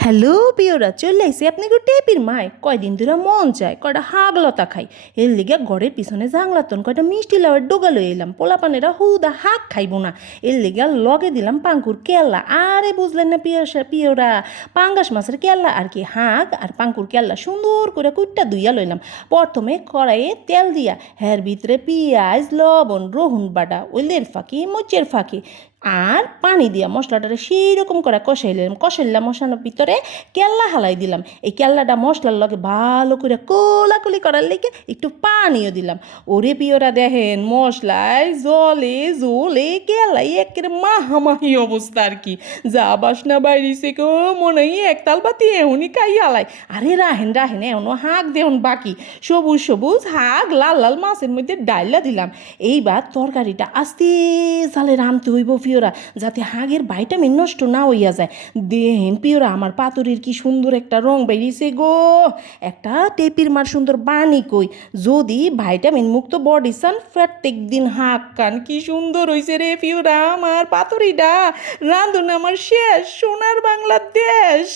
Hello পিওরা চলে আইসি আপনি গো টেপির মায় কয়দিন ধরে মন চায় কয়টা হাগ লতা খাই এর লিগে ঘরের পিছনে জাংলাতন কয়টা মিষ্টি লাউয়ের ডোগা লই এলাম পোলাপানেরা হুদা হাক খাইব না এর লিগে লগে দিলাম পাঙ্কুর কেল্লা আরে বুঝলেন না পিওরা পাঙ্গাস মাছের কেল্লা আর কি হাঁক আর পাঙ্কুর কেল্লা সুন্দর করে কুইটটা ধুইয়া লইলাম প্রথমে কড়াইয়ে তেল দিয়া হের ভিতরে পেঁয়াজ লবণ রহুন বাটা ওইলের ফাঁকি মরিচের ফাঁকি আর পানি দিয়া মশলাটারে সেই রকম করে কষাইলাম মশলার ভিতরে কেল্লা হালাই দিলাম এই কেল্লাটা মশলার লগে ভালো করে কোলাকুলি করার লেগে একটু পানিও দিলাম ওরে পিওরা দেখেন মশলায় জলে কেল্লাই একের মাহামাহি অবস্থা আর কি যা বাসনা বাইরেছে কেউ মনে হয় একতাল বাতি এমনই খাই হালাই আরে রাহেন এমনও হাঁক দেহন বাকি সবুজ সবুজ হাঁক লাল লাল মাছের মধ্যে ডাইলা দিলাম এইবার তরকারিটা আস্তে জালে রামতে হইব পিওরা যাতে হাঁগের ভাইটামিন নষ্ট না হইয়া যায় দেহেন পিওরা আমার পাতুরির কি সুন্দর একটা রং বেরিয়েছে গো একটা টেপির মার সুন্দর বানি কই যদি ভাইটামিন মুক্ত বডি চান প্রত্যেক দিন হাঁক কান কি সুন্দর হইছে রে পিওরা আমার পাতুরিটা রাঁধুন আমার শেষ সোনার বাংলাদেশ।